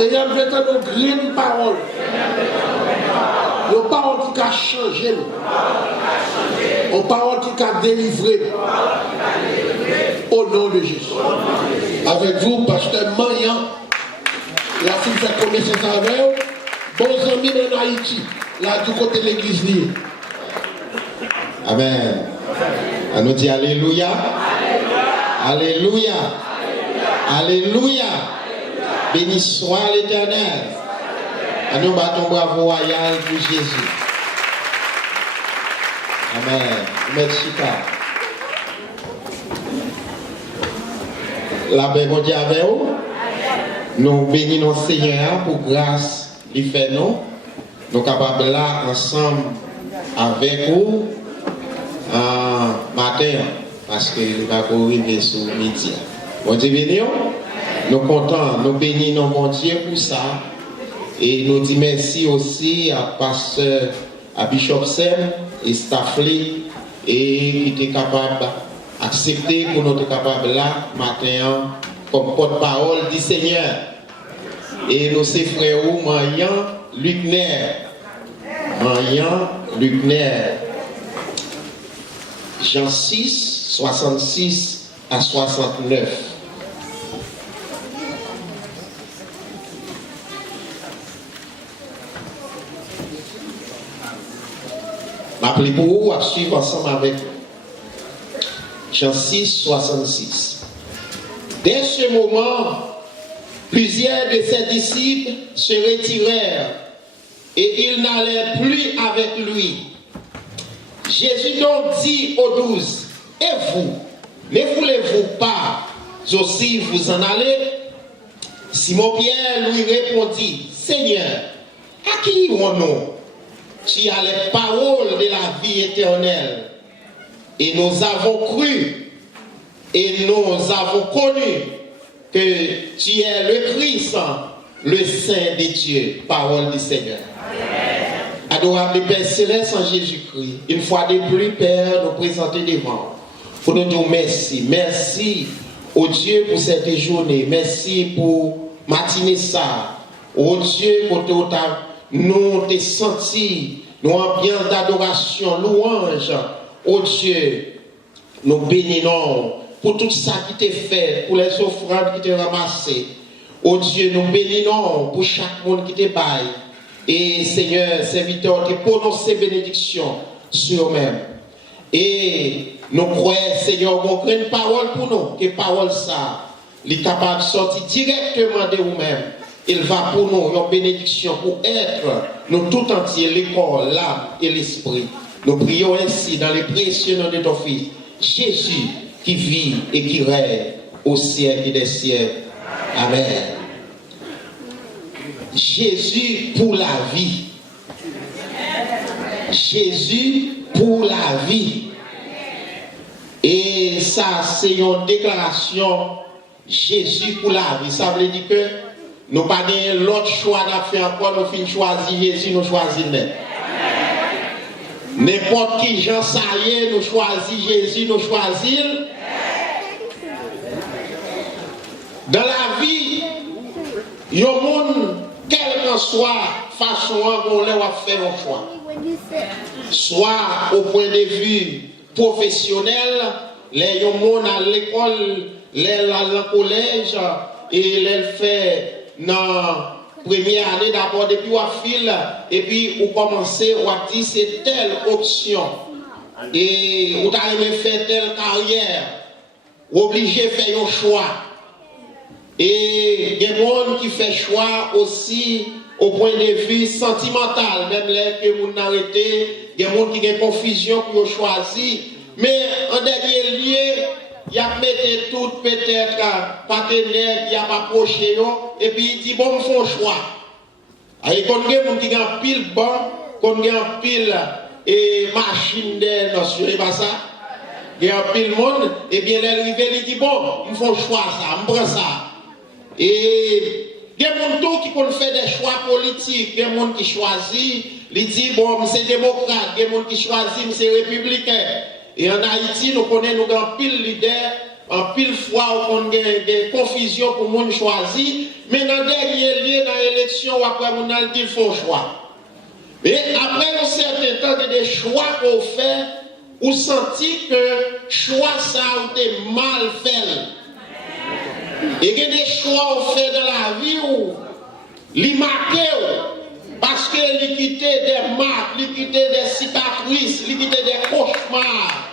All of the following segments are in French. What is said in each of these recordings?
Seigneur, nous mettons nos grandes paroles. Nos paroles qui ont changé. Nos paroles qui ont délivré. Au nom de Jésus. Avec vous, pasteur Mayan, la fille fait connaissance avec vous. Bons amis en Haïti, là du côté de l'église. Amen. On nous dit Alléluia. Alléluia. Alléluia. Béni soit l'Éternel. À nous battons bravo royal pour Jésus. Amen. Merci. La paix bon Dieu avec vous. Nous bénissons le Seigneur pour grâce qu'il fait nous. Nous sommes capables là ensemble avec vous matin parce que nous avons arrivé sur midi. Bon Dieu béni. Nous sommes contents, nous bénissons bon Dieu pour ça. Et nous disons merci aussi à pasteur, à Bishop Sem et Staffley et qui était capable d'accepter pour nous être capables là matin comme porte-parole du Seigneur. Et nos frères Mayan Lucner. Jean 6, 66 à 69. M'appelez pour vous à suivre ensemble avec Jean 6, 66. Dès ce moment, plusieurs de ses disciples se retirèrent et ils n'allaient plus avec lui. Jésus donc dit aux 12, et vous, ne voulez-vous pas aussi vous en aller? Simon-Pierre lui répondit, Seigneur, à qui irons-nous? Tu as les paroles de la vie éternelle. Et nous avons cru et nous avons connu que tu es le Christ, le Saint de Dieu. Parole du Seigneur. Adorable Père Céleste en Jésus-Christ, une fois de plus, Père, nous présenter devant. Pour nous dire merci. Merci au Dieu pour cette journée. Merci pour matinée ça. Au Dieu pour nous te sentis, nous ambiance d'adoration, louange. Oh Dieu, nous bénissons pour tout ça qui t'est fait, pour les offrandes qui t'ont ramassées. Oh Dieu, nous bénissons pour chaque monde qui te baille. Et Seigneur, serviteur, qui prononce ces bénédictions sur eux-mêmes. Et nous croyons, Seigneur, qu'on crée une parole pour nous, que parole ça, est capable de sortir directement de vous-même. Il va pour nous une bénédiction pour être, nous tout entiers, le corps, l'âme et l'esprit. Nous prions ainsi dans les précieux noms de ton Fils, Jésus, qui vit et qui règne au siècle des siècles. Amen. Jésus pour la vie. Jésus pour la vie. Et ça, c'est une déclaration, Jésus pour la vie. Ça veut dire que nous n'avons pas l'autre choix à faire encore, nous finissons choisir Jésus, nous choisissons. N'importe qui, Jean Saillé, nous choisissons Jésus, nous choisissons. Dans la vie, il y a un monde, quelle que soit façon dont on va faire un choix. Soit au point de vue professionnel, les gens à l'école, les à le collège, et les fait dans première année d'abord depuis au fil et puis vous commencez à dire c'est telle option et vous avez fait telle carrière, vous obligé de faire un choix. Et il y a des gens qui font choix aussi au point de vue sentimental, même les que vous arrêtez, il y a des gens qui ont confusion pour choisir. Mais en dernier lieu, il y a mis tout peut-être partenaire qui a approché et puis il dit bon, on fait un choix. Et quand il y a des gens qui ont pile bon, quand il y a pile et machine d'air, non, c'est pas ça. Il y a pile monde, et bien il dit bon, on fait un choix ça, on prend ça. Et il y a des gens qui font des choix politiques, il y a des gens qui choisissent, ils disent bon, c'est démocrate, il y a des gens qui choisissent, c'est républicain. Et en Haïti, nous connaissons nos grands pile leaders, en pile fois, on a des confusions pour moun choisi, mais dans le dernier lieu, dans l'élection, après, on a dit font choix. Mais après un certain temps, il y a des choix qu'on fait, ou senti que choix ça a été mal fait. Et il y a des choix qu'on fait dans la vie où les marqués, parce que les quitter des marques, les quitter des cicatrices, les quitter des cauchemars.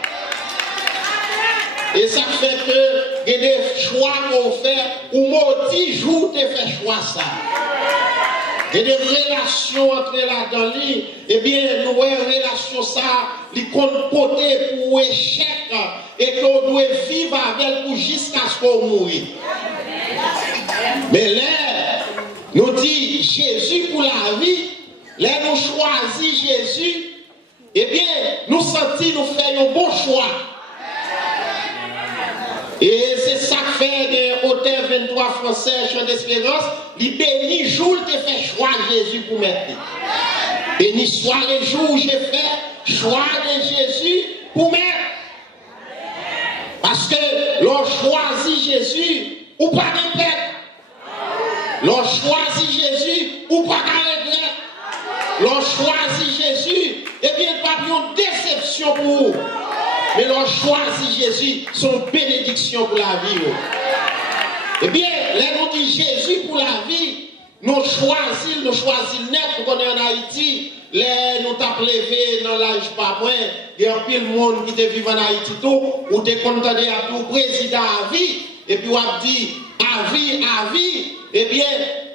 Et ça fait que il y a des choix qu'on fait où maudit jour tu fais choix ça. Il y a des relations entre là-dedans, eh bien, nous avons une relation ça, les compte côté pour échec et qu'on doit vivre avec pour jusqu'à ce qu'on mourit. Mais là, nous dit Jésus pour la vie, là nous choisit Jésus, eh bien, nous sentons nous faire un bon choix. Et c'est ça que fait l'auteur 23 français, Chant d'Espérance, il bénit jour te fait choix Jésus pour mettre. Béni soit les jours où j'ai fait choix de Jésus pour mettre. Parce que l'on choisit Jésus ou pas de pète. L'on choisit Jésus ou pas de regret. L'on choisit Jésus, et bien pas une déception pour vous. Mais l'on choisit Jésus, son bénédiction pour la vie. Eh bien, là nous dit Jésus pour la vie, nous choisissons net pour qu'on est en Haïti. Là nous t'avons levé dans l'âge pas moins, il y a un pile monde qui te vit en Haïti tout, ou te content à tout président à vie, et puis on a dit à vie, eh bien,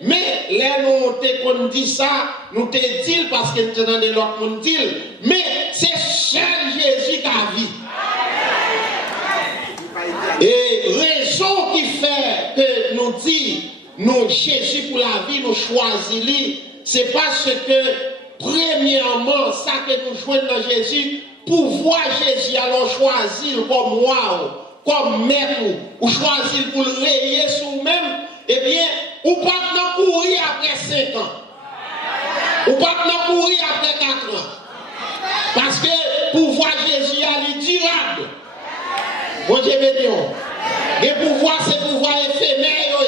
mais là nous te dit ça, nous te dit parce que nous entendons l'autre monde dit, mais c'est seul Jésus qui a vie. Et raison qui fait que nous dit, nous Jésus pour la vie, nous choisissons, c'est parce que premièrement, ça que nous jouons dans Jésus, pour voir Jésus, alors choisir comme moi, comme maître, ou choisir pour le rayer sur nous-mêmes, eh bien, ou pas de courir après 5 ans. Ou pas de courir après 4 ans. Parce que pour voir Jésus, il est durable. Bon Dieu béni. Et pouvoir, c'est pouvoir éphémère.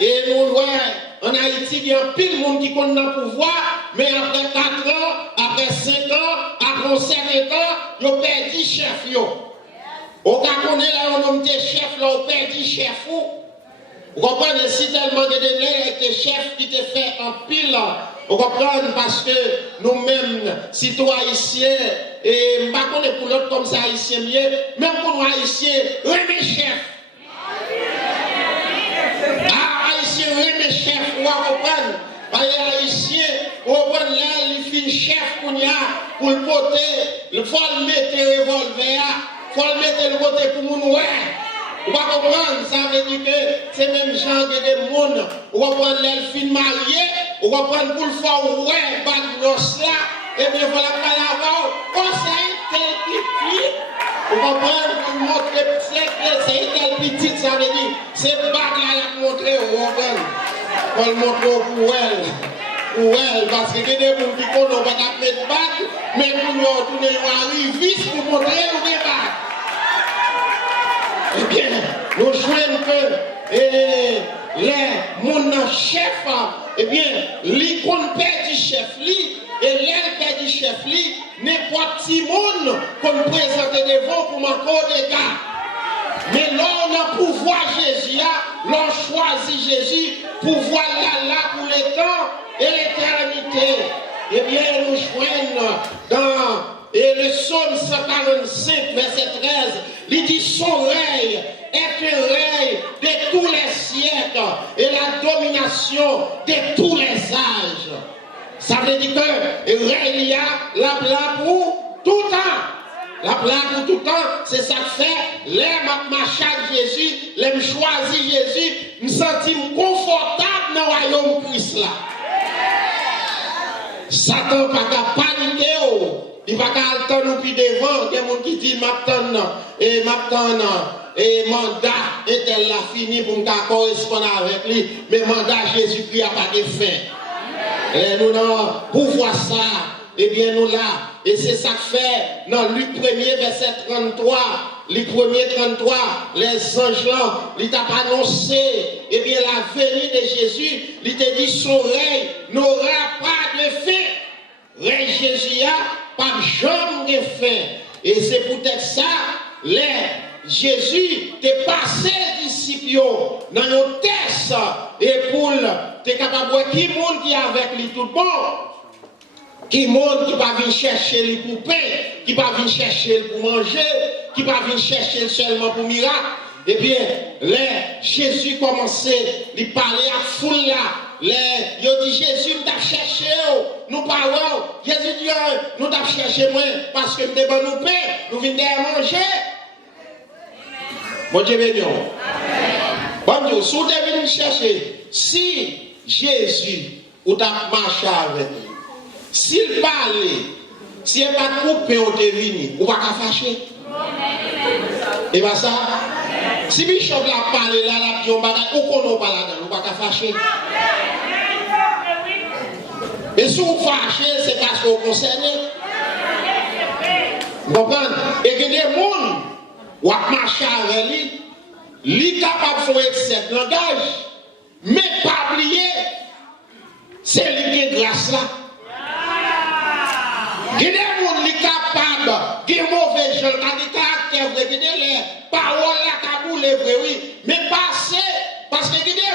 Et nous voyons, en Haïti, il y a un pile de monde qui connaît le pouvoir, mais après 4 ans, après 5 ans, après un certain temps, ils ont perdu chef. Au cas qu'on est là, on a chef, là, on perdu chef. Vous comprenez, si tellement de délais avec chefs qui te fait en pile, vous comprenez, parce que nous-mêmes, citoyens haïtiens, et je ne sais pas pour l'autre comme ça, haïtien mieux, même pour nous haïtiens, remet chef. Ah, haïtien, remet chef, vous comprenez? Parce que haïtien, vous comprenez, là, il fait chef pour le côté, il faut le mettre le revolver, il faut le mettre le côté pour nous, ouais. Vous comprenez, ça veut dire que c'est même genre de des mondes. Vous comprenez, les filles mariées, vous comprenez, pour le faire, ouais, bagnos là, et bien voilà, pas l'avoir, conseil, tel petit, vous comprenez, pour montrer, c'est tel petit, ça veut dire, c'est bague là, la montrer, vous comprenez, pour le montrer pour elle, parce que il y a des gens qui connaissent pas mettre bague, mais pour nous retourner à rivis pour montrer ou des bagues. Eh bien, nous jouons que les mon chef, eh bien, l'icône perd du chef, et l'aile perd du chef, n'importe qui monde qu'on présente devant pour m'encore des gars. Mais là, on a pouvoir Jésus, l'on choisit Jésus pour voir là pour le temps et l'éternité. Eh bien, nous jouons dans le psaume 145, verset 13, il dit son règne est un règne de tous les siècles et la domination de tous les âges. Ça veut dire que le règne il y a la place pour tout temps. La place pour tout temps, c'est ça que fait. L'aime marcher avec Jésus, l'aime choisir Jésus, me sentir confortable dans le royaume Christ là. Satan n'a pas paniquer. Il va pas attendre puis devant, il y a des gens qui disent m'attendre et mandat est elle la fini pour me correspondre avec lui, mais mandat Jésus-Christ n'a pas de fin. Et nous pour voir ça, eh bien nous là, et c'est ça que fait dans Luc 1er verset 33, les premiers 33, les anges là, ils t'ont annoncé, eh bien, la venue de Jésus, ils t'ont dit, son règne n'aura pas de fin. Règne Jésus a pas jamais de fin. Et c'est peut-être ça, Jésus t'est passé disciples dans nos tests et pour t'es capable de voir qui monde qui est avec lui tout bon. Qui monde qui va venir chercher les poupées, qui va venir chercher pour manger, qui va venir chercher seulement pour miracle. Eh bien, Jésus commençait à parler à foule là. Il dit Jésus nous t'a cherché, nous parlons. Jésus dit nous t'a cherché moi parce que nous devons nous paix, nous venons manger. Bon Dieu béni. Bon Dieu, si vous devez nous chercher, si Jésus ou t'a marché avec lui, s'il parlait, s'il n'est pas coupé au devini, ou pas qu'à fâcher. Et bien ça, si Bishop l'a parlé là, la pion bagage, ou qu'on n'a pas là-dedans, ou pas qu'à fâcher. Mais si vous fâchez, c'est parce que vous concernez. Vous comprenez? Et que des gens, ou à marcher avec lui, lui capable de faire excès de langage, mais pas oublier, c'est lui qui est grâce là. Il y a des gens qui sont capables, qui sont mauvais gens, qui ont des caractères vrais, qui ont des paroles qui ont des vraies, oui. Mais passer, parce que il y a des gens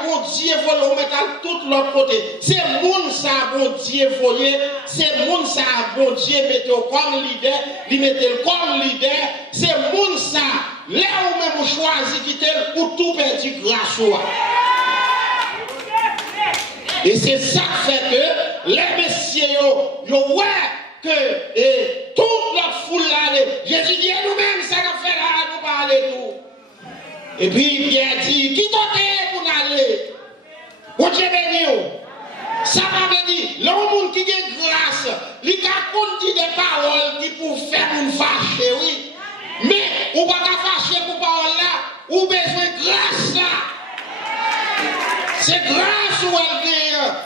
qui ont Dieu voyé, on met à tout l'autre côté. C'est gens ça, bon Dieu voyé, c'est gens ça, bon Dieu mettez comme leader, il mettez comme leader, c'est gens ça, là où même choisi quitter pour tout perdu grâce à. Et c'est ça qui fait que les messieurs, ils voient que toute notre foule là, Jésus dit nous-mêmes, ça qu'on fait là, nous parler tout. Et puis Pierre dit, qui t'en pour aller? Où Dieu béni? Ça veut dire, l'homme qui a grâce, il a des paroles qui pour faire nous fâcher, oui. Mais on va pas fâcher pour parole là, ou besoin de grâce là. C'est grâce ou elle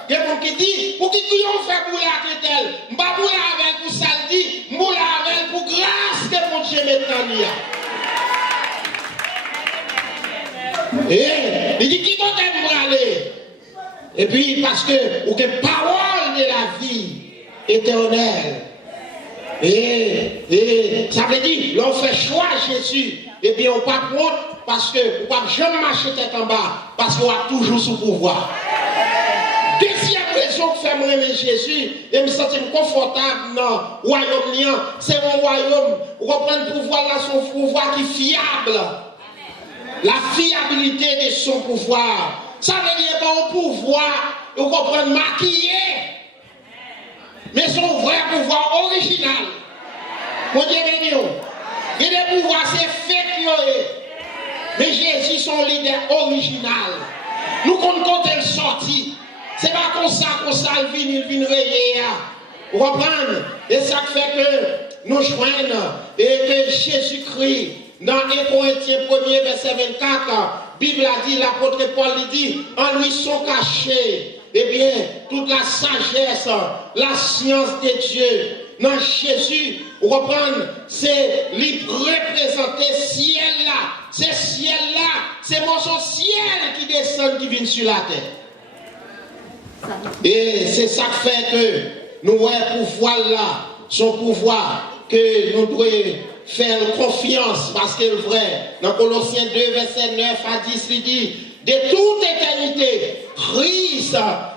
des gens qui disent, pour qui on fait pour la tel, je ne vais pas avec pour ça le dit, je vais avec pour grâce que mon Dieu maintenant. Et il dit, qui t'en aime aller? Et puis, parce que, ou que parole de la vie éternelle. Et ça veut dire, l'on fait choix Jésus, et bien on ne pas prendre parce que on ne va jamais marcher tête en bas, parce qu'on a toujours sous pouvoir. Deuxième raison que fait moi aimer Jésus, et me sentir confortable dans le royaume, c'est mon royaume, on reprend le pouvoir là, son pouvoir qui est fiable. La fiabilité de son pouvoir. Ça veut dire pas un pouvoir, on comprend maquillé. Mais son vrai pouvoir original. Mon Dieu béni. Il y a des pouvoirs, c'est fake. Mais Jésus, son leader original. Nous comptons le sorti. C'est pas comme ça, il vient rayer. Vous comprenez? Et ça fait que nous joignons et que Jésus-Christ, dans 1 Corinthiens 1er, verset 24, la Bible a dit, l'apôtre Paul dit, en lui sont cachés. Eh bien, toute la sagesse, la science de Dieu, dans Jésus, vous comprenez, c'est lui représenter ciel là. C'est ciel là, c'est morceau ciel qui descend, qui vient sur la terre. Et c'est ça qui fait que nous voyons pouvoir là, son pouvoir, que nous devons faire confiance, parce que le vrai, dans Colossiens 2, verset 9 à 10, il dit, de toute éternité, Christ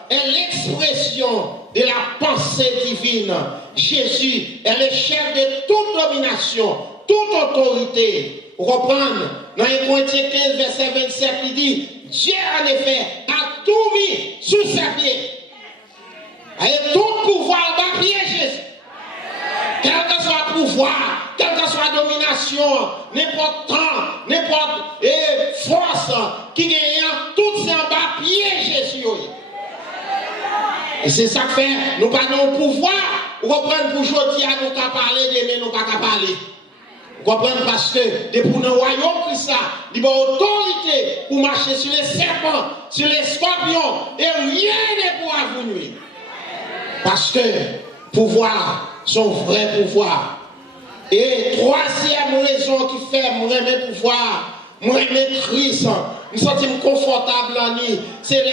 est l'expression de la pensée divine. Jésus est le chef de toute domination, toute autorité. Vous comprenez? Dans 1 Corinthiens 15, verset 27, il dit, Dieu en effet a tout mis sous ses pieds. Et tout pouvoir va pied Jésus. Quel que soit le pouvoir, quelle que soit la domination, n'importe temps, n'importe force qui gagne, tout c'est en bas pied Jésus. Et c'est ça que fait, nous parlons au pouvoir, vous comprenez, pour aujourd'hui, nous pas parler, demain, nous pas parler. Vous comprenez, parce que, depuis le royaume Christ, il y a autorité pour marcher sur les serpents, sur les scorpions, et rien ne pourra vous nuire. Parce que, pouvoir, son vrai pouvoir, Et troisième raison qui fait moi aimer pouvoir, moi aimer Christ, me sentir confortable en lui, c'est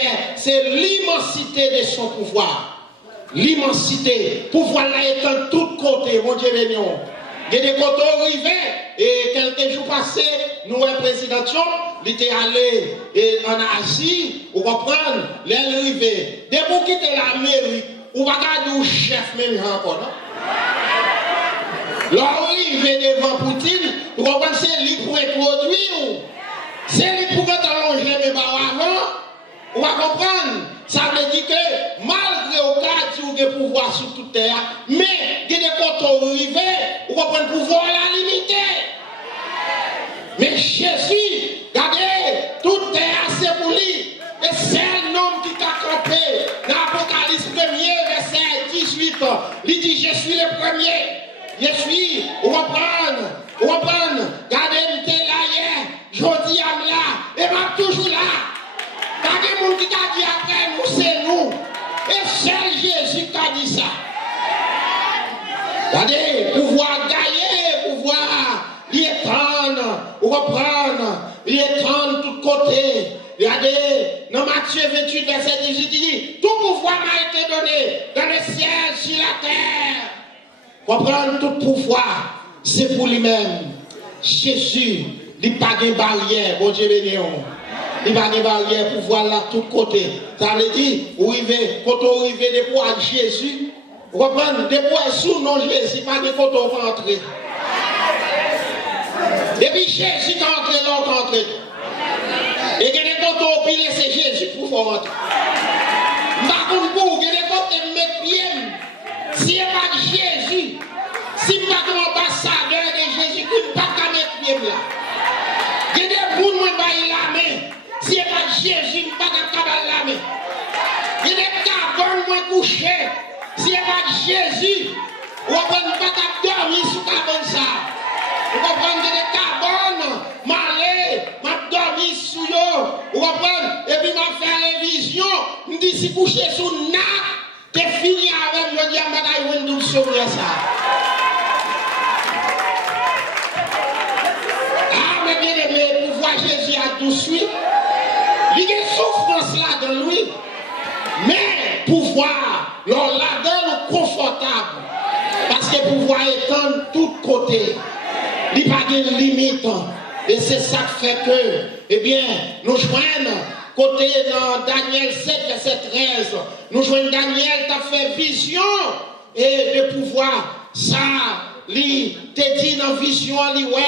l'immensité de son pouvoir. L'immensité, pouvoir là est en tous côtés, mon Dieu béni. Il y a des côtés arrivés, et quelques jours passés, nous, le président Trump, il était allé en Asie, vous comprenez, l'arrivée. Dès que vous quittez l'Amérique, vous ne va pas garder le chef même encore, non? L'arrivée devant Poutine, vous comprenez, c'est lui pour introduire, c'est lui pour allonger mes barres avant, vous va comprendre. Ça veut dire que malgré au cas où vous avez pouvoir sur toute terre, mais il y a des côtés arrivés, vous comprenez, le pouvoir la limité. Mais Jésus, regardez, toute terre c'est pour lui. Et c'est un homme qui t'a campé dans l'Apocalypse 1er, verset 18. Il dit, je suis le premier. Je suis, vous comprenez, regardez, il était là hier, je dis à là, et m'a toujours là. Regardez, les gens qui t'a dit après nous, c'est nous. Et c'est Jésus qui a dit ça. Regardez, pouvoir gagner, pouvoir y étendre, vous comprenez, y étendre de tous côtés. Regardez, dans Matthieu 28, verset 18, il dit, tout pouvoir m'a été donné dans le ciel, sur la terre. Comprendre tout pouvoir, c'est pour lui-même. Jésus, il n'y a pas de barrière, bon Dieu béni. Il n'y a pas de barrière pour voir là tous côtés. Ça veut dire, quand on arrive de voir Jésus, vous comprenez, de voir sous nom Jésus, pas de quand on va entrer. Depuis Jésus est entré, l'autre est entré. Et que les quand on pile, c'est Jésus pour pouvoir entrer. Par contre, vous, que les quand on met pied, si il n'y a pas de Jésus, si il n'y a pas d'ambassadeur de Jésus, il n'y a pas de mettre pied là. Il y a des gens qui ont la main. Si il n'y a pas de Jésus, il n'y a pas de la main. Il y a des cabanes qui ont couché. Si il n'y a pas de Jésus, on ne peut pas dormir sous cabane ça. Vous comprenez, des cabanes, m'a dormi sous eux. Vous comprenez, et puis m'a fait une vision, me dit si coucher sous nappe, t'es fini avec, je dis à madame, vous nous sauver ça. Ah, mais bien aimé, pour voir Jésus à tout suite, il y a une souffrance là dans lui, mais pouvoir, là-dedans, confortable, parce que pouvoir étendre de tous côtés. Il n'y a pas de limite. Et c'est ça qui fait que, eh bien, nous joignons, côté dans Daniel 7, verset 13, nous joignons Daniel qui a fait vision et de pouvoir. Ça, il te dit dans vision, il ouais,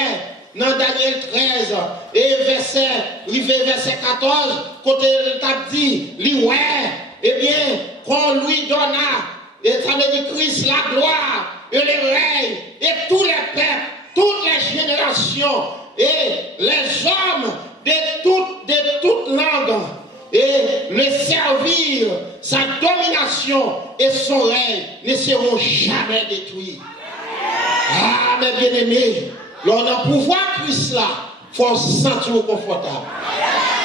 dans Daniel 13, et verset 14, côté il t'a dit, il ouais, eh bien, qu'on lui donna, et ça veut dire Christ la gloire, et les règnes, et tous les peuples, toutes les générations, et les hommes de toutes langues, et le servir, sa domination et son règne ne seront jamais détruits. Ah, mes bien-aimés, l'on a pouvoir Christ là, il faut se sentir confortable.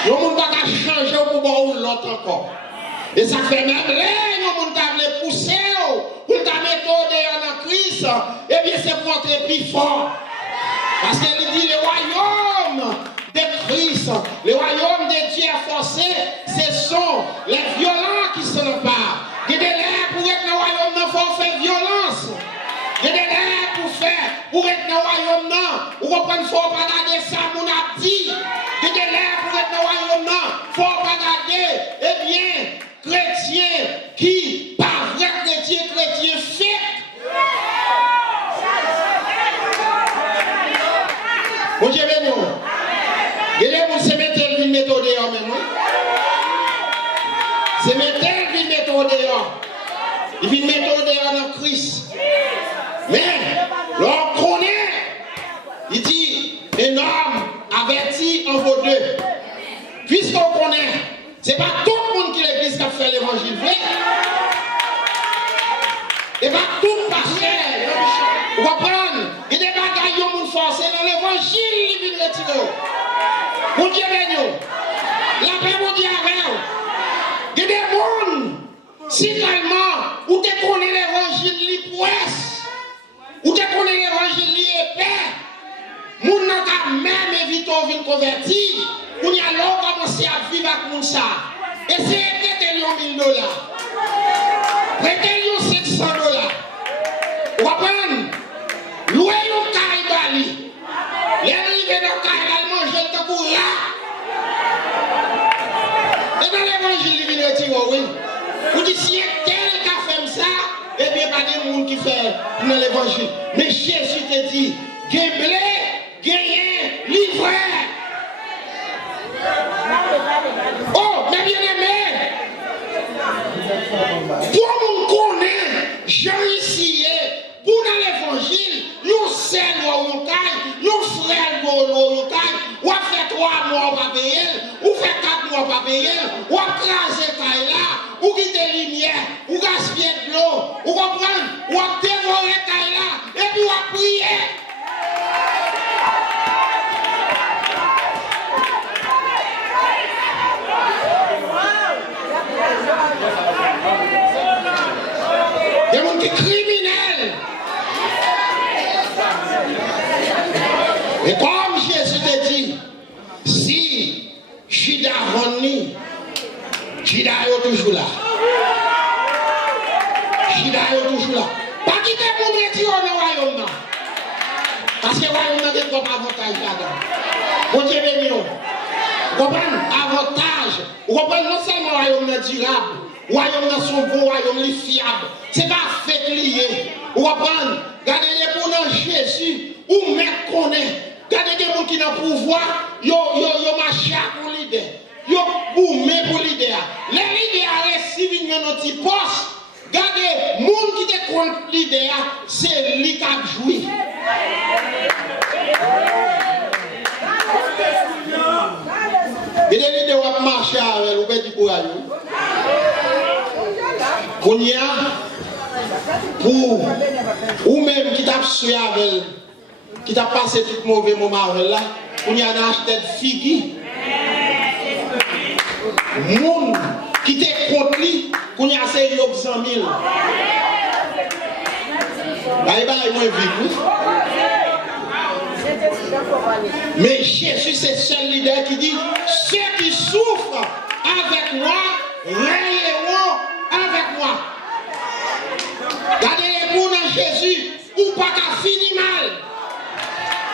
Le monde ne va pas changer pour voir l'autre encore. Et ça fait même là, le monde t'a pousser, pour ta méthode en Christ, et bien c'est pour entrer plus fort. Parce qu'il dit le royaume de Christ, le royaume de Dieu forcé, ce sont les violents qui se l'emparent. Il y a des lèvres pour être dans le royaume, il faut faire violence. Il y a des lèvres pour être dans le royaume, vous comprenez, il ne faut pas regarder ça, mon a dit. Il y a des lèvres pour être dans le royaume, il ne faut pas regarder, eh bien, chrétiens qui, par vrai chrétien fait. Bon Dieu béni. Il y a des gens qui se mettent une méthode en même. Se mettent une méthode dehors. Il vient une méthode en Christ. Mais, l'on connaît, il dit, un homme averti en vos deux. Puisqu'on connaît, ce n'est pas tout le monde qui l'église qui a fait l'évangile vrai. Et pas tout le pasteur. Vous comprenez? Il y a des bagailles qui ont forcé dans l'évangile, il vient retirer. Mon Dieu béni. La paix mon Dieu avec vous. Il y a des gens, si tellement, où tu connais l'évangile, li presse. Où tu connais l'évangile, li même éviter de convertir, on y a alors commencé à vivre avec nous ça. Et c'est prêtez-lui $1 000. Prêtez-lui $700. Vous comprenez? Louez un caille bali. Les arrivés dans le caille, ils mangent le temps là. Et dans l'évangile, il vient retirer, oui. Vous dites, si tel qui a fait ça, eh bien, pas de monde qui fait dans l'évangile. Mais Jésus te dit, gagne blé, gagne livré. Oh, mais bien aimé, pour nous connaître, Jean ici, pour dans l'évangile, nous seul ou nous frère ou ou fait 3 mois pas payer, ou fait 4 mois pas payer, ou craser là, ou quitter lumière, ou gaspiller de l'eau, ou comprendre, ou dévorer là, et puis ou prier. Il y a des gens qui sont criminels. Et comme Jésus te dit, si Judas Ronni, Judas est toujours là. Judas est toujours là. Pas quitter mon métier dans le royaume. Parce que le royaume n'a pas d'avantage là-dedans. Bon Dieu béni. Vous comprenez? Avantage. Vous comprenez? Non seulement le royaume est durable. Le royaume est son bon royaume, il est fiable. Ce n'est pas fait lié. Vous comprenez? Regardez les pour Jésus, ou même connaît. Regardez des gens qui ont le pouvoir, ils ont marché pour l'idée. Ils ont boumé pour l'idée. Les leaders reçu une petite poste. Regardez, les gens qui te contre l'idée, c'est lui qui a joué. Et les leaders ont marché avec vous, petit courage. Qu'on y a pour ou même qui t'a suivi avec qui t'a passé tout mauvais moment avec là, on y a acheté de figues. Moun qui t'est contre lui, qu'on y a essayé 100 000. Bye bye, moi vite. Mais Jésus, c'est le seul leader qui dit ceux qui souffrent avec moi, rayeront avec moi. Regardez les gens dans Jésus, ou pas qu'à finir mal.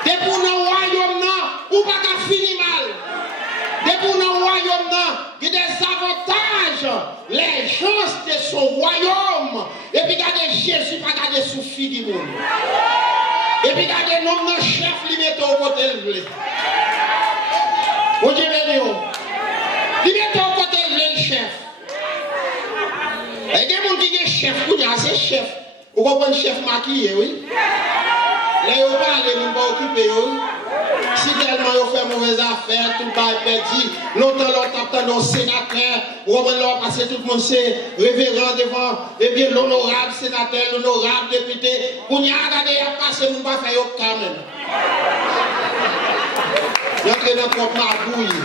Des gens dans le royaume, ou pas qu'à finir mal. Des gens dans le royaume, il y a des avantages, les gens de son royaume. Et puis regardez Jésus, pas garder sous fille du monde. Et puis regardez notre chef, lui met au côté de lui. Vous dites, lui met au côté de le chef. Et il y a des gens qui sont chefs, c'est chef. Vous comprenez, chef maquillé, oui? Là, ils parlent, ils ne pas occuper, oui? Si tellement ils font mauvaises affaires, tout le monde est perdu. Longtemps, nos sénateurs, vous comprenez, parce que tout le monde c'est révérend devant, et bien l'honorable sénateur, l'honorable député. Vous n'y regardez, il y a passé, vous ne pas faire quand même. Il y a notre magouille.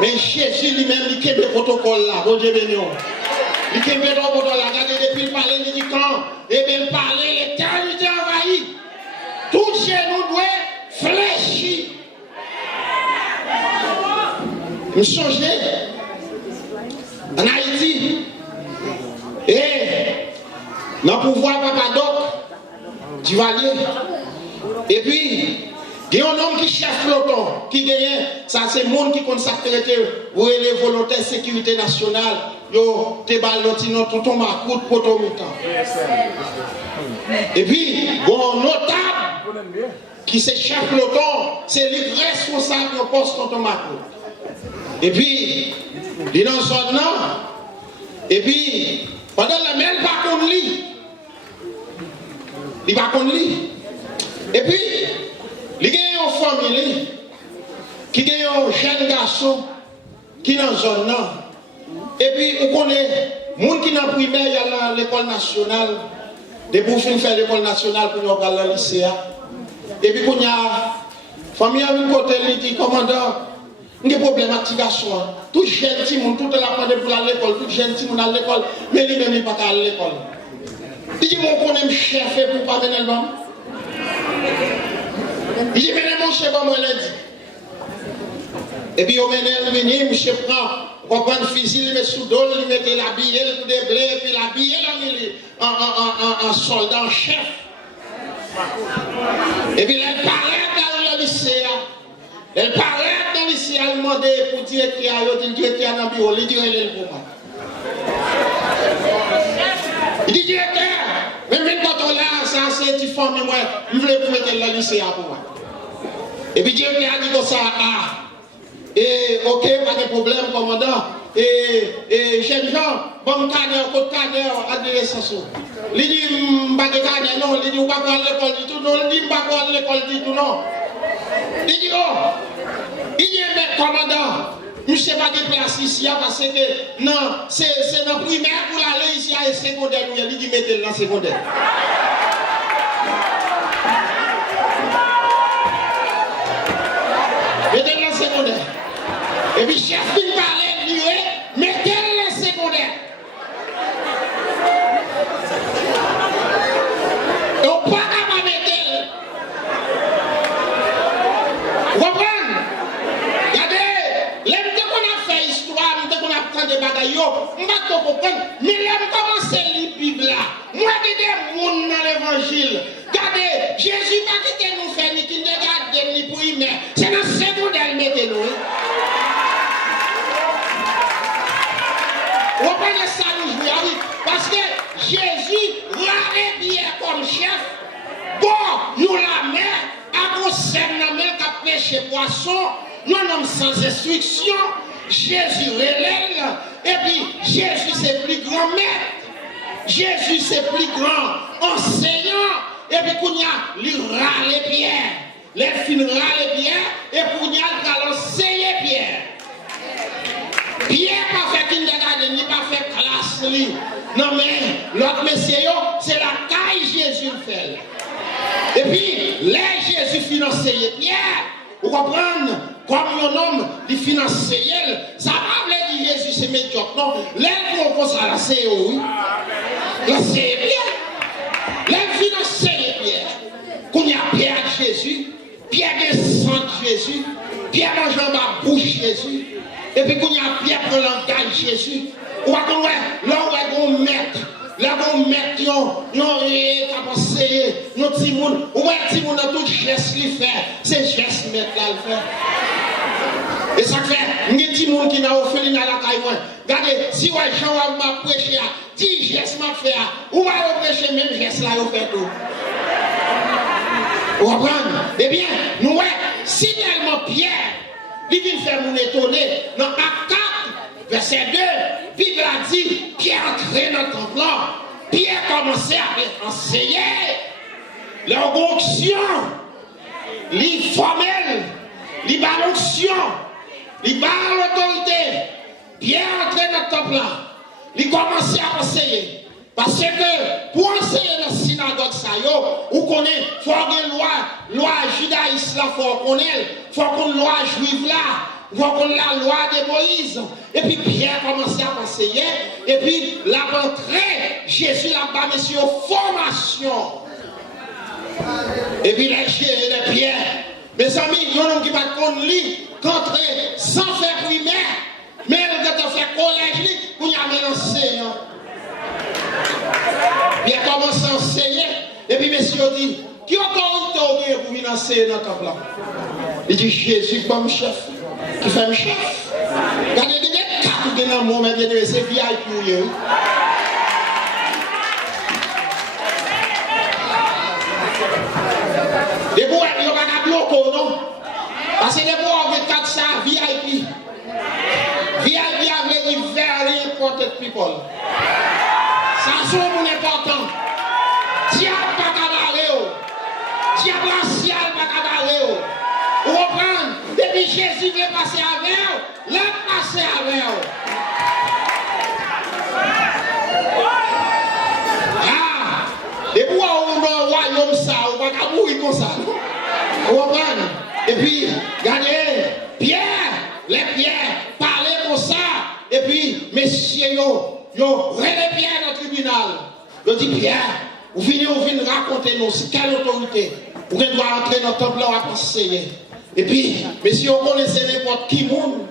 Mais Jésus lui-même, il a le protocole là, bon Dieu béni. Il a le protocole là, regardez, depuis le palais, il dit quand, et bien le palais, l'éternité envahie. Tout chez nous doit fléchir. Nous songeons en Haïti et dans le pouvoir Papadoc, Duvalier. Et puis, il y a un homme qui chef peloton, qui gagne, ça c'est le monde qui consacre pour les volontaires de sécurité nationale. Yo, te balotino, tout ton macoute, pour ton mouton. Et puis, bon, notable, qui c'est chef peloton, c'est le responsable de poste ton macoute. Et puis, il est dans son nom. Et puis, pendant la même pas qu'on lit. Il va qu'on lit. Et puis, il y a une famille qui a un jeune garçon qui est dans son nom. Et puis, on connaît, les gens qui sont en primaire, il y a l'école nationale. Des bouffons faire l'école nationale pour nous aller au lycée. Et puis, il y a une famille à un côté, il dit, commandant, il y a des problèmes d'activation. Tout jeune petit monde, tout la demandé pour aller à l'école, tout jeune petit monde à l'école, mais lui-même, il ne peut pas aller à l'école. Il dit, on connaît me chef pour pas venir le Il dit, venez mon chef, moi, lundi. Et puis, au venu, mon chef prend un fusil, il met sous dos, il met l'habillé, il met des blés, puis l'habillé, en soldat en chef. Et puis, elle parlait dans le lycée. Elle parlait dans le lycée, elle demandait pour dire qu'il y a un directeur dans le bureau, il dit, elle est pour moi. Il dit, directeur, même quand on l'a, ça, c'est une famille, moi, je voulais vous mettre dans le lycée pour moi. Et puis, directeur a dit comme ça, et ok, pas de problème, commandant. Et jeunes gens, bon cadre, côte cadre, adolescence. Il dit, pas de cadre, non. Il dit, on va pas à l'école du tout, non. Il dit, on va pas à l'école du tout, non. Il dit, oh, il dit, mais commandant, je ne sais pas de place ici, parce que, non, c'est dans le primaire pour aller ici à la secondaire. Il dit, mettez-le dans la secondaire. Mettez-le dans la secondaire. Et puis, chef, il parlait, lui, mettez-le dans la secondaire. Et on ne peut pas mettre. Vous comprenez? Regardez, l'homme qu'on a fait histoire, l'homme qu'on a pris des bagailles, on va tout comprendre. Mais l'homme commence à lire la Bible là. Moi, j'ai des gens dans l'évangile. Regardez, Jésus va quitter nous faire ni qu'il ne regarde ni pour y mettre. C'est dans la secondaire, mettez-nous. Vous comprenez ça, nous jouons, oui. Parce que Jésus l'avait bien comme chef. Bon, nous la met, à mon scène, la main qui a pêché poisson, nous sommes sans instruction. Jésus relève, et puis Jésus c'est plus grand maître. Jésus c'est plus grand enseignant, et puis qu'on y a lui râle Pierre. Les filles râle Pierre, et qu'on y a l'enseigner Pierre. Pierre n'a pas fait qu'il regarde, ni pas fait classe. Non mais l'autre monsieur, c'est la caille Jésus le fait. Et puis, les Jésus finançait Pierre, vous comprenez? Comme un homme, il finançait, ça va dire Jésus c'est médiocre, non? Les gros ça, là, c'est oui. Là, c'est Pierre. Les finançait Pierre. Qu'on y a Pierre de Jésus, Pierre descend de Jésus, Pierre mange dans ma bouche Jésus, et puis qu'on y a Pierre pour langage Jésus. Ou à qu'on là où on maître. Là, on met un petit monde, ou un petit monde dans tout geste qu'il fait, c'est geste mettre là le fait. Et ça fait, il y a un petit monde qui n'a pas fait dans la caille. Regardez, si ouais, Jean m'a prêché, 10 gestes m'a fait, ou va prêcher même geste là, il fait tout. Vous comprenez? Eh bien, nous, si tellement Pierre, il vient faire mon étonner, dans Acte 4, verset 2, Bible a dit, Pierre entrait dans le temple, Pierre commençait à enseigner l'onction, les formelles, les l'onction, les l'autorité. Pierre entrait dans le temple, il commençait à enseigner. Parce que pour enseigner dans la synagogue, vous connaissez, il faut une loi judaïste, il faut qu'on une loi juive là. Il faut qu'on la loi de Moïse. Et puis Pierre commençait à enseigner. Et puis la rentrée, Jésus là-bas, monsieur, formation. Et puis les Pierre. Mes amis, il y a un homme qui va qu'on lit, qu'entrer sans faire primaire, mais quand on fait collège, on y a un enseignant. Pierre commence à enseigner. Et puis monsieur dit, qui autorité pour venir enseigner dans le temple là? Il dit, Jésus comme chef. Qui fait un chef. Regardez, il y a des cartes dans le monde, c'est VIP. Des bois, il n'y a pas de bloc, non? Parce que des bois, on veut 4 ça, VIP. VIP avait dit very important people. Ça, c'est un important. Diable pas cabaret. Diable racial pas cabaret. Vous comprenez? Depuis Jésus veut passer avec eux, l'autre passer avec eux. Ah! Depuis où on va au royaume ça, on va pas mourir comme ça. Vous comprenez? Et puis, regardez, Pierre, les Pierres parlaient comme ça. Et puis, messieurs, yo, relève Pierre dans le tribunal. Je dis, Pierre, Vous venez raconter nous, si quelle autorité, vous doit entrer dans le temple là à enseigner. Et puis, messieurs, vous connaissez n'importe qui monde.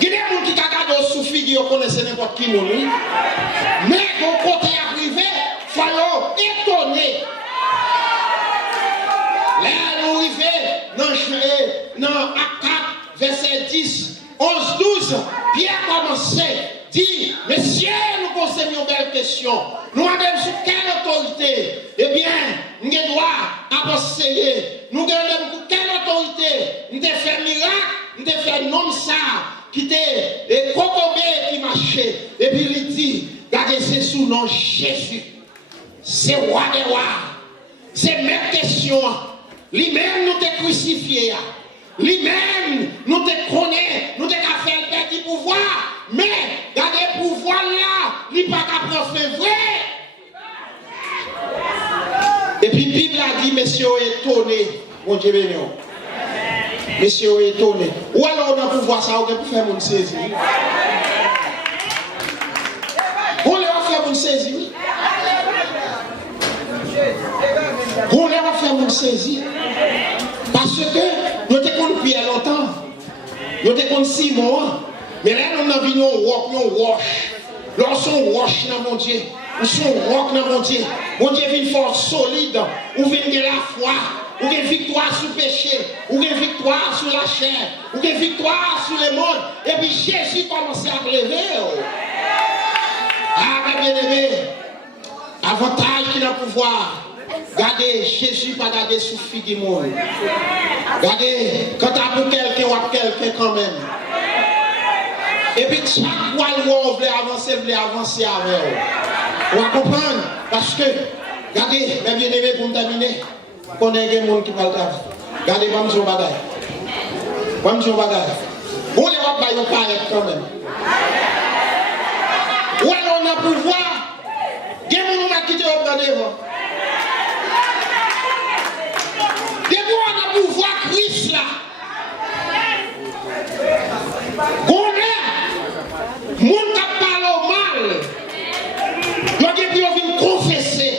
Il y a des gens qui regardent sous figure, vous connaissez n'importe qui monde. Mais quand côté arrivé, il faut étonner. Là, nous arrivons dans Acte 4, verset 10, 11, 12. Pierre commençait. Dit, messieurs, nous posons une belle question. Nous avons sous quelle autorité? Eh bien, nous devons enseigner. Nous avons sous quelle autorité? Nous devons faire miracle, nous devons faire nom ça, qui était cocobé qui marchait. Et puis il dit, regardez, c'est sous nom Jésus. C'est roi des rois. C'est même question. Lui-même nous t'es crucifié. Lui-même nous te connaît, nous te fait le petit pouvoir. Mais, regardez, le pouvoir là, il n'est pas qu'à prendre vrai. Et puis, la Bible a dit, messieurs, étonnés. Mon Dieu béni. Messieurs, étonnés. Ou alors, on a pouvoir ça, on peut faire mon saisir. On leur faire mon saisir. On leur faire mon saisir. Parce que, nous te connaissons depuis longtemps. Nous te connaissons 6 mois. Mais là, nous avons vu nos roches. Lorsqu'on roche dans mon Dieu, nous sommes rock dans mon Dieu. Mon Dieu vient fort solide. Ou vient de la foi. Ou vient victoire sur le péché. Ou vient victoire sur la chair. Ou vient victoire sur le monde. Et puis Jésus commence à lever. Ah, mes bien-aimés. Avantage qu'il a pouvoir. Regardez, Jésus pas garder sous figue monde. Regardez, quand tu as pour quelqu'un, ou quelqu'un quand même. Et puis chaque fois on veut avancer avec eux. On va comprendre. Parce que, regardez, mes bien-aimés, pour me terminer, on a des gens qui parlent. Regardez, je vais me bagaille. Je vais me bagaille. On les va pas parler quand même. Où on a pouvoir, des gens qui ont quitté au devant. Des gens qui ont pouvoir Christ là. Moun qui parle mal, il vient confesser.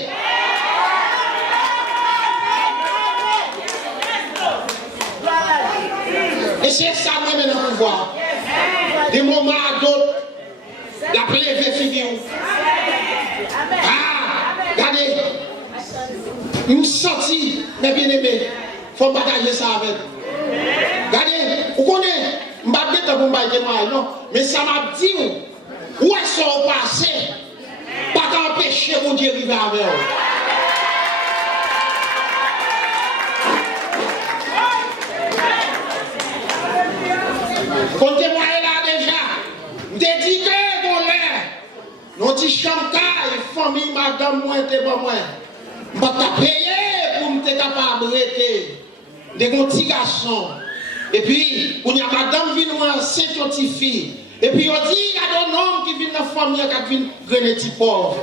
Et c'est ça, moi, maintenant, pouvoir. Des moments à d'autres, la plève figure. Ah, regardez, nous senti, mes bien-aimés, il faut partager ça avec. Regardez, vous connaissez. Je ne vais pas vous non, mais ça m'a dit où est-ce qu'on passe, pas qu'empêcher mon Dieu d'arriver avec eux. Comptez-moi là déjà, dédié mon l'air, nos petits chantages, famille, madame, moi, t'es pas moi. Je ne vais pas payer pour me capable d'arrêter des petits garçons. Et puis, on y a madame qui vient enceinte de petite fille. Et puis, on dit, il y a des hommes qui viennent dans la famille qui viennent gagner des pauvres.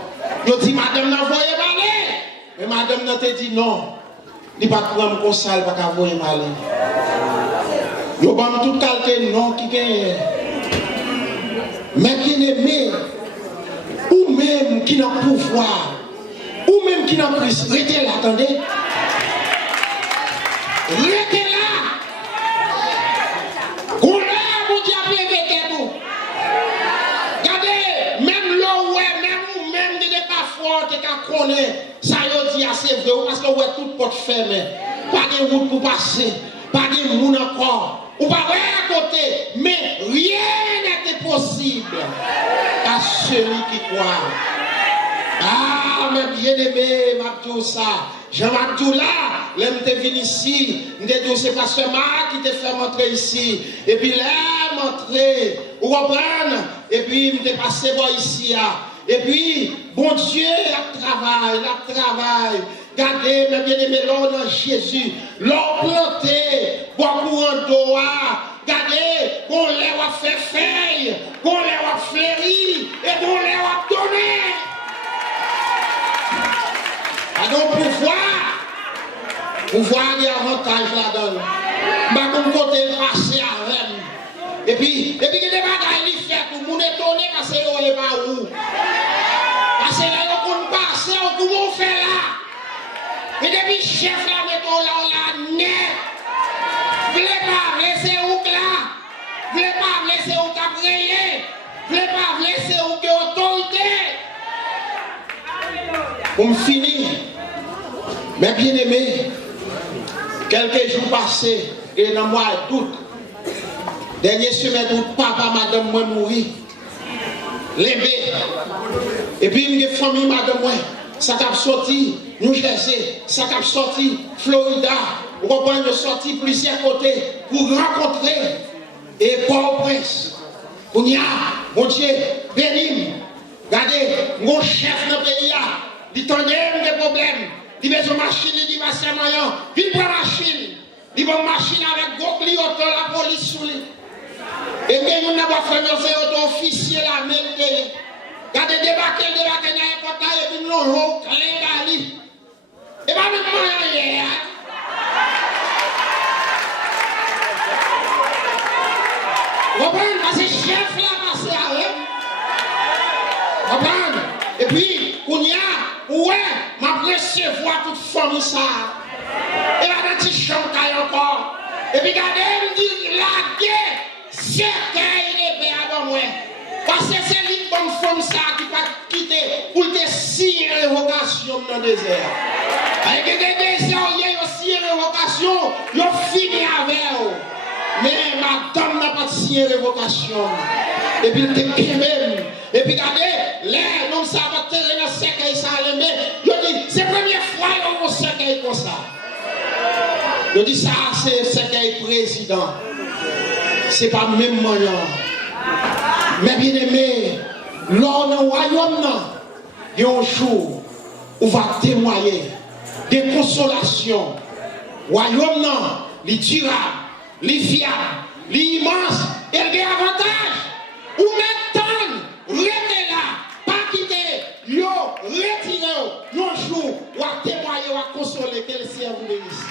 On dit, madame n'a voyé malé. Mais madame n'a te dit non. Il ne va pas prendre comme ça, il ne va pas voyer malé. Il va pas tout calquer non qui gagne. Mais qui aimé, ou même qui n'a pouvoir, ou même qui n'a plus, restez là, attendez. Restez là. Ça y dit assez vrai parce que ouais toute porte fermée, pas de route pour passer, pas de monde encore, ou pas à côté, mais rien n'était possible à celui qui croit. Ah, mes bien-aimés, Mabdou ça, Jean-Mabdou là, l'homme était venu ici, c'est pasteur Marc qui t'a fait montrer ici, et puis là, montrer, ou reprendre, et puis il m'était passé voir ici. Et puis, bon Dieu, la travail. Regardez, mes bien-aimés, l'on dans Jésus, l'on planté, beaucoup en doigt. Regardez, on leur a fait feuille, on leur a fleuri, et on leur a donné. Alors, pouvoir, il y a avantage là-dedans. Bah, comme côté passé à rien. Et puis, il y a des bagages qui fait pour nous étonner parce que on n'est pas où. Parce que là, on ne passe, on fait là. puis chef la métro là, net. Voulez pas laisser où là. Voulez pas laisser où cabrier. Voulez pas laisser où que autorité. Pour me finir, mes bien-aimés, quelques jours passés, et dans le mois d'août, dernière semaine où papa, madame, moi mourir, levé. Et puis, une famille, madame, moi, ça t'a sorti, New Jersey, ça t'a sorti, Florida, vous comprenez, de sorti plusieurs côtés pour rencontrer et Port-au-Prince. Pour y a, mon Dieu, béni, regardez, mon chef dans le pays, il tendait des problèmes. Il besoin de machine, il dit, va c'est moyen. Il prend machine. Il prend machine avec gros clients de la police sous lui. Et bien, nous n'avons pas fait nos officiers là, même. Regardez, débarquer, dans les portails, et puis nous l'avons clé d'Ali. Et pas même moyen hier. Vous comprenez? Parce que chef là, passé avec. Vous comprenez? Et puis, on y a, ouais, m'a recevoir toute famille ça. Et là, dans petit champ encore. Et puis, regardez, il me dit, la guerre, c'est qu'il est bien avant moi. Parce que c'est lui comme femme ça qui va quitter pour te signer révocation dans le désert. Avec le désert, il y a aussi une révocation, il fini avec eux. Mais madame n'a pas signé révocation. Et puis, il était bien même. Et puis, regardez, les non ça va terrer dans le cercueil, ça a l'aimé. Il dit, c'est la première fois qu'on a un cercueil comme ça. Il dit, ça, c'est le cercueil président. C'est pas même moyen. Mais bien aimé, lors d'un royaume, il y a un jour où on va témoigner des consolations. Royaume, il est durable, il est fiable, il est immense, et il y a avantage. Ou maintenant, restez là, pas quitter, yo, retirez, un jour, ou à témoigner, ou à consoler, que le ciel vous bénisse.